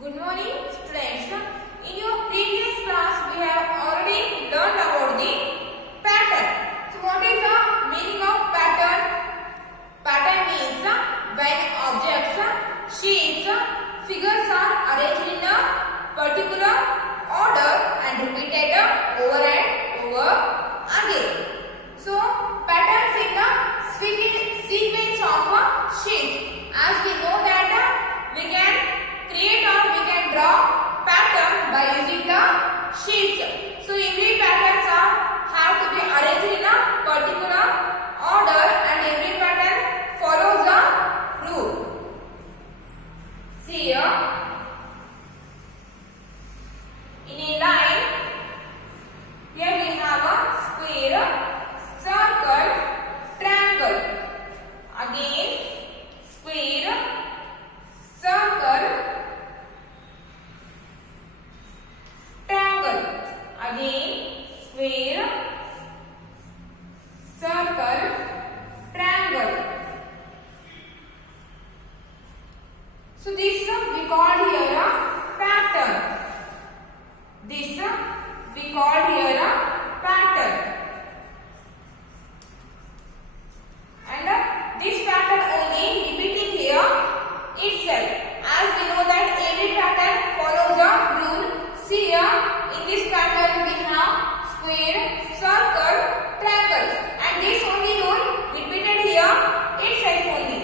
Good morning, students. In your previous class, we have already learned about the pattern. So, what is the meaning of pattern? Pattern means when objects, shapes, figures are arranged in a particular order and repeated over and over again. So, patterns in the sequence of shapes. As we know that we can create or we can draw pattern by using the shapes. So every patterns have to be arranged in a particular order and every pattern follows a rule. See here, in a line, here we have a square, circle, triangle. Again, square, circle, triangle. Again, square, circle, triangle. So this we call here a pattern. This we call here a pattern. And this pattern only repeating here itself. As we know that every pattern follows a rule. See here, in this pattern we have square, circle, triangles, and this only rule repeated here itself only.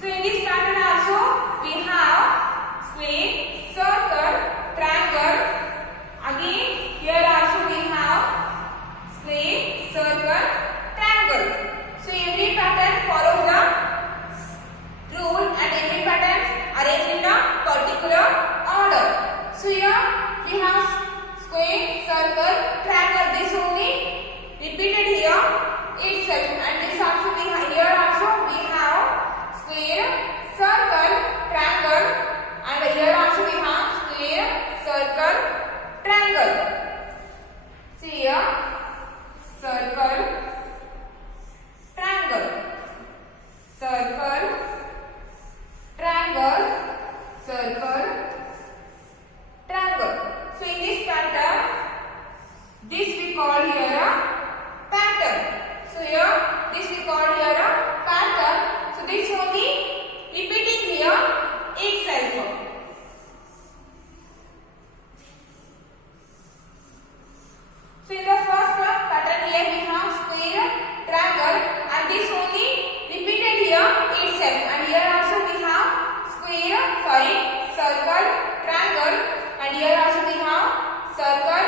So in this pattern also we have square, circle, triangle. Again here also we have square, circle, triangle. So every pattern follows the rule and every pattern arranged in a particular order. So here we have square, circle, triangle. This only repeated here itself, and this also we have here also we have square, circle, triangle, and here also we have square, circle, triangle. See here, circle, triangle, circle, triangle, circle, triangle. So in this pattern, this we call here a pattern. So here, this we call here a pattern. So this only repeating here itself. So in the first pattern here we have square, triangle, and this only repeated here itself. And here also we have circle, triangle, and here also we have circle,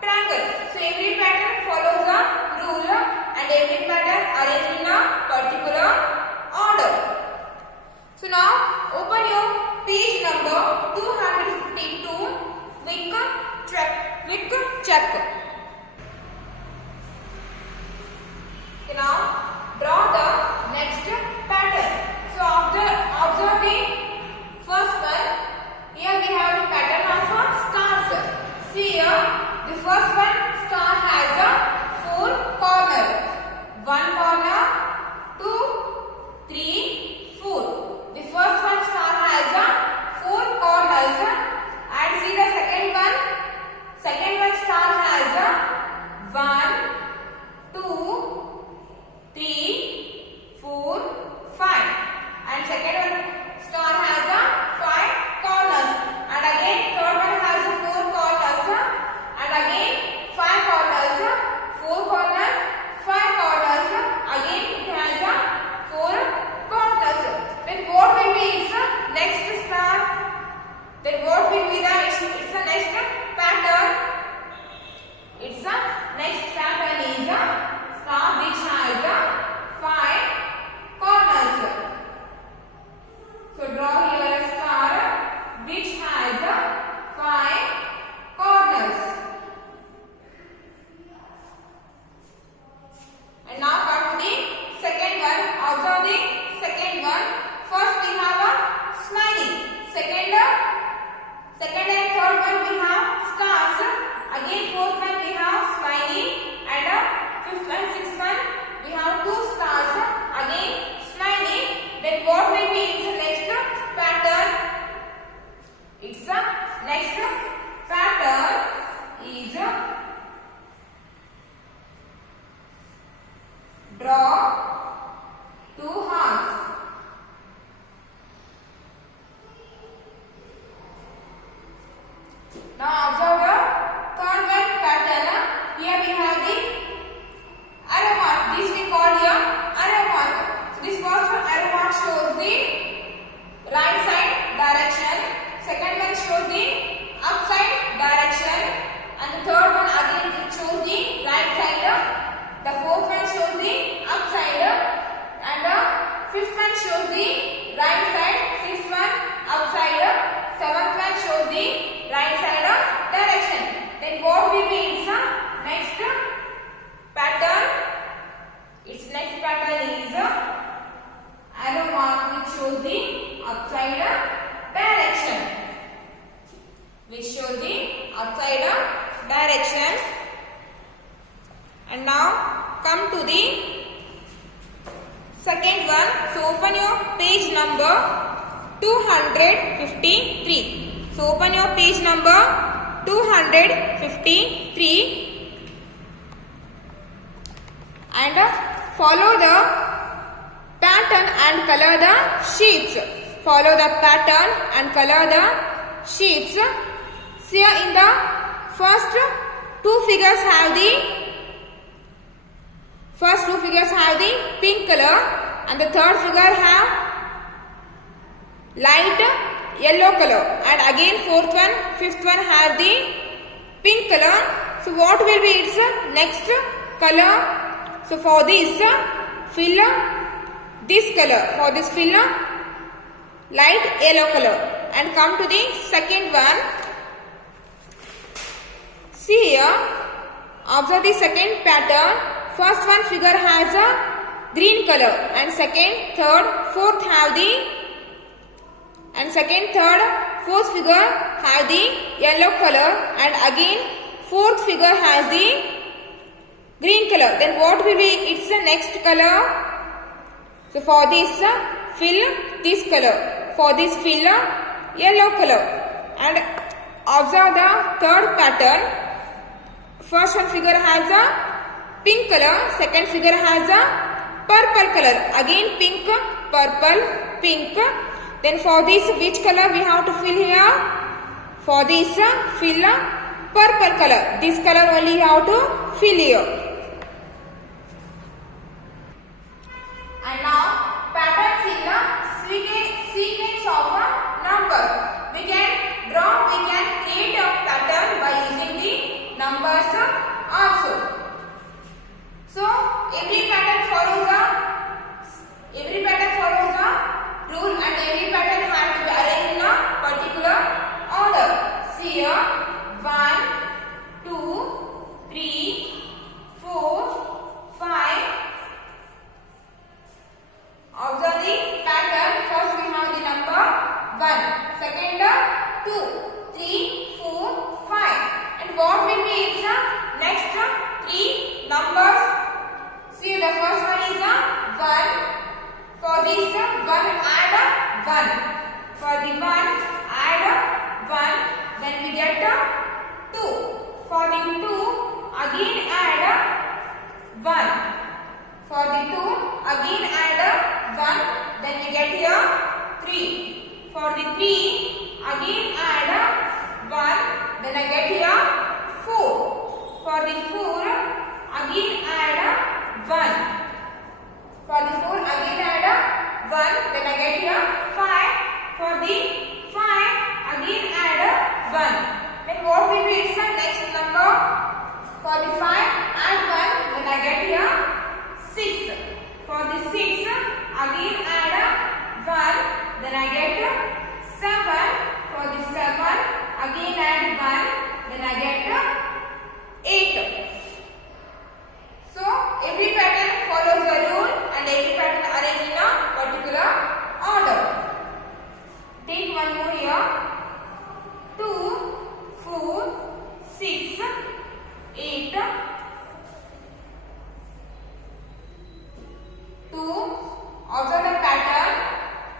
triangle. So every pattern follows a rule and every pattern arranged in a particular order. So now open your page number 252. Quick check. Okay, now draw the next pattern. So after observing first one, here we have the pattern of stars. See here, the first one star has a 4 corners. 1 corner, 2, 3, 4. The first one star has a 4 corners. And see the second one. Second one star has a 1, 2, direction. And now come to the second one. So open your page number 253. So open your page number 253 and follow the pattern and color the shapes. Follow the pattern and color the shapes. See in the first two figures have the pink color, and the third figure have light yellow color, and again fourth one, fifth one have the pink color. So what will be its next color? So for this fill this color, for this fill light yellow color. And come to the second one. See here, observe the second pattern. First one figure has a green color, and second, third, fourth have the, and second, third, fourth figure have the yellow color, and again fourth figure has the green color. Then what will be its next color? So for this fill this color, for this fill yellow color. And observe the third pattern. First one figure has a pink color, second figure has a purple color, again pink, purple, pink. Then for this which color we have to fill here? For this fill purple color. This color only you have to fill here. And now patterns in the sequence of numbers. We can create a pattern by using the numbers also. So every pattern follows a rule, and every pattern has to be arranged in a particular order. See here, 1, 2, 3, 4, 5. Observe the pattern. First we have the number 1. Second 2, 3, 4, 5. And what will be its next 3 numbers? See, the first one is 1. For this 1 add 1. For the 1 add 1. Then we get 2. For the 2 again add 1. For the 2 again add 1. Then we get here 3. For the 3 again add 1. Then I get here 4. For the 4 again add 1. For the 4 again add 1. Then I get here 5. For the 5 again add 1. Then what will be its next number? For the 5 add 1. Then I get here 6. For the 6 again add 1. Then I get 7. For the 7 again add 1. Then I get 8. So every pattern follows the rule, and every pattern arranged in a particular order. Take one more here. 2, 4, 6, 8. 2. Observe the pattern.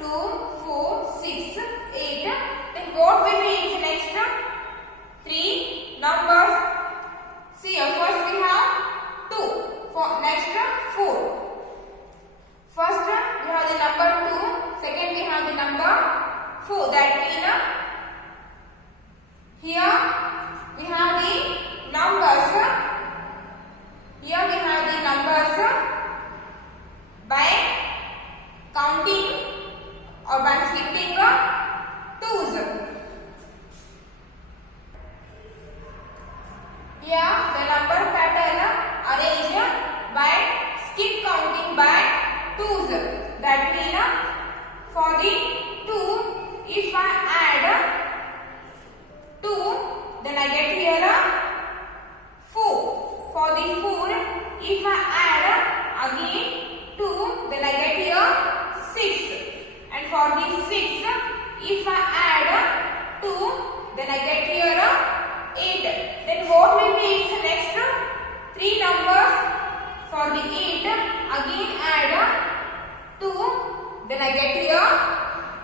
2, 4, 6, 8. Then what will be its next 3 numbers? See here, first we have 2. For next 4. First we have the number 2. Second we have the number 4. That means here we have the numbers. Here we have the numbers by counting or by skipping 2's. Here the number pattern arranged by skip counting by 2's. That means for the 2, if I add 2, then I get here 4. For the 4, if I add again 2, then I get here 6. And for the 6, if I add 2, then I get here 8. Then what will be the 8 again add 2, then I get here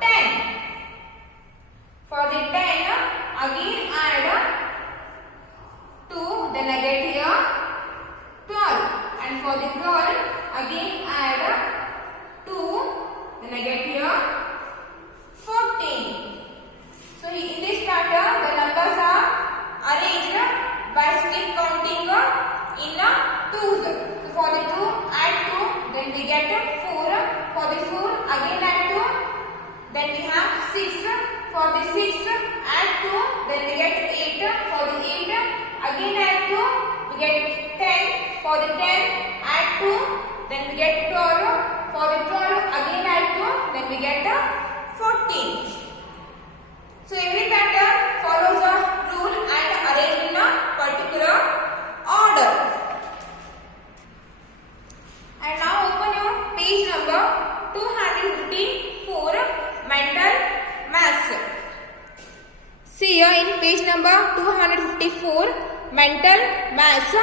10. For the 10 again add 2, then I get here 12. And for the 12 again add 2, then I get here 14. So in this pattern the numbers are arranged by skip counting in twos. So for the 2 add 2, then we get 4. For the 4 again add 2, then we have 6. For the 6 add 2, then we get 8. For the 8 again add 2, we get 10. For the 10 add 2, then we get 12. For the 12 again add 2, then we get 14. So every pattern follows a rule and arranged in a particular order. And now open your page number 254, mental maths. See here in page number 254, mental maths.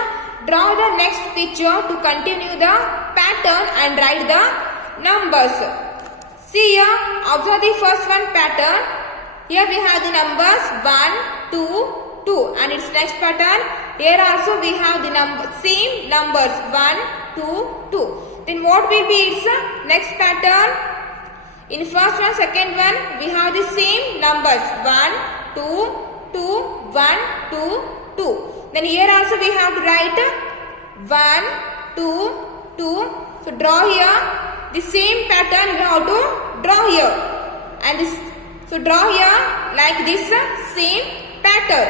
Draw the next picture to continue the pattern and write the numbers. See here, observe the first one pattern. Here we have the numbers 1, 2, 2, and its next pattern. Here also we have the same numbers 1, 2, 2. Then what will be its next pattern? In first one, second one, we have the same numbers 1, 2, 2, 1, 2, 2. Then here also we have to write 1, 2, 2. So draw here the same pattern we have to draw here. And this, so draw here like this same pattern.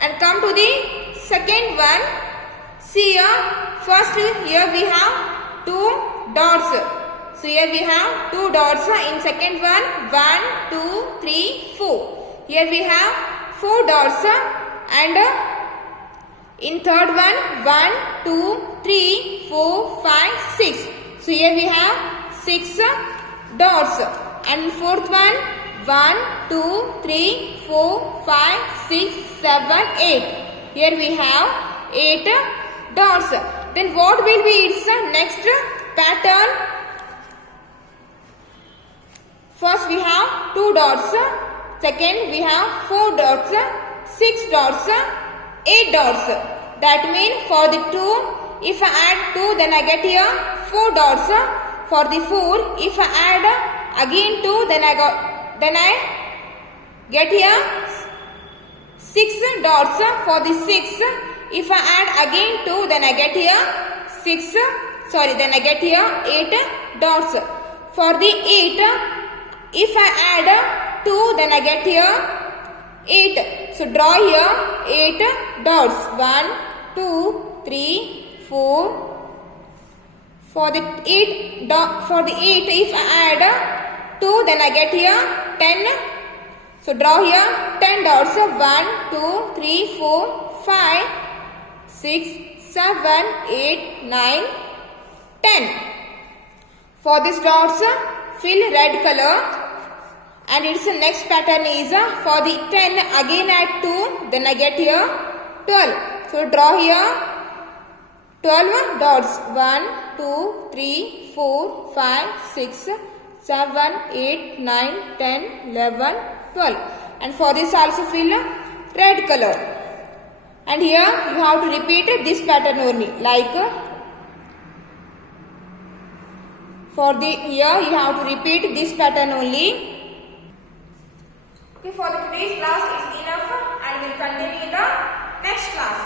And come to the second one. See here, first here we have 2 dots. So here we have 2 dots. In second one, 1, 2, 3, 4. Here we have 4 dots. And in third one, 1, 2, 3, 4, 5, 6. So here we have 6 dots. And fourth one, 1, 2, 3, 4, 5, 6, 7, 8. Here we have 8 dots. Then what will be its next pattern? First we have 2 dots. Second we have 4 dots, 6 dots, 8 dots. That means for the 2, if I add 2, then I get here 4 dots. For the 4, if I add again 2, then I get here 6 dots. For the 6, if I add again 2, then I get here 8 dots. For the 8, if I add 2, then I get here 8. So draw here 8 dots. 1, 2, 3, 4. For the 8, if I add 2, then I get here 10. So draw here 10 dots. 1, 2, 3, 4, 5, 6, 7, 8, 9, 10. For these dots, fill red color. And its next pattern is for the 10 again add 2, then I get here 12. So draw here 12 dots. 1, 2, 3, 4, 5, 6, 7, 8, 9, 10, 11, 12. And for this also fill red color. And here you have to repeat this pattern only. Like for the here you have to repeat this pattern only. Okay, for the today's class is enough and we'll continue in the next class.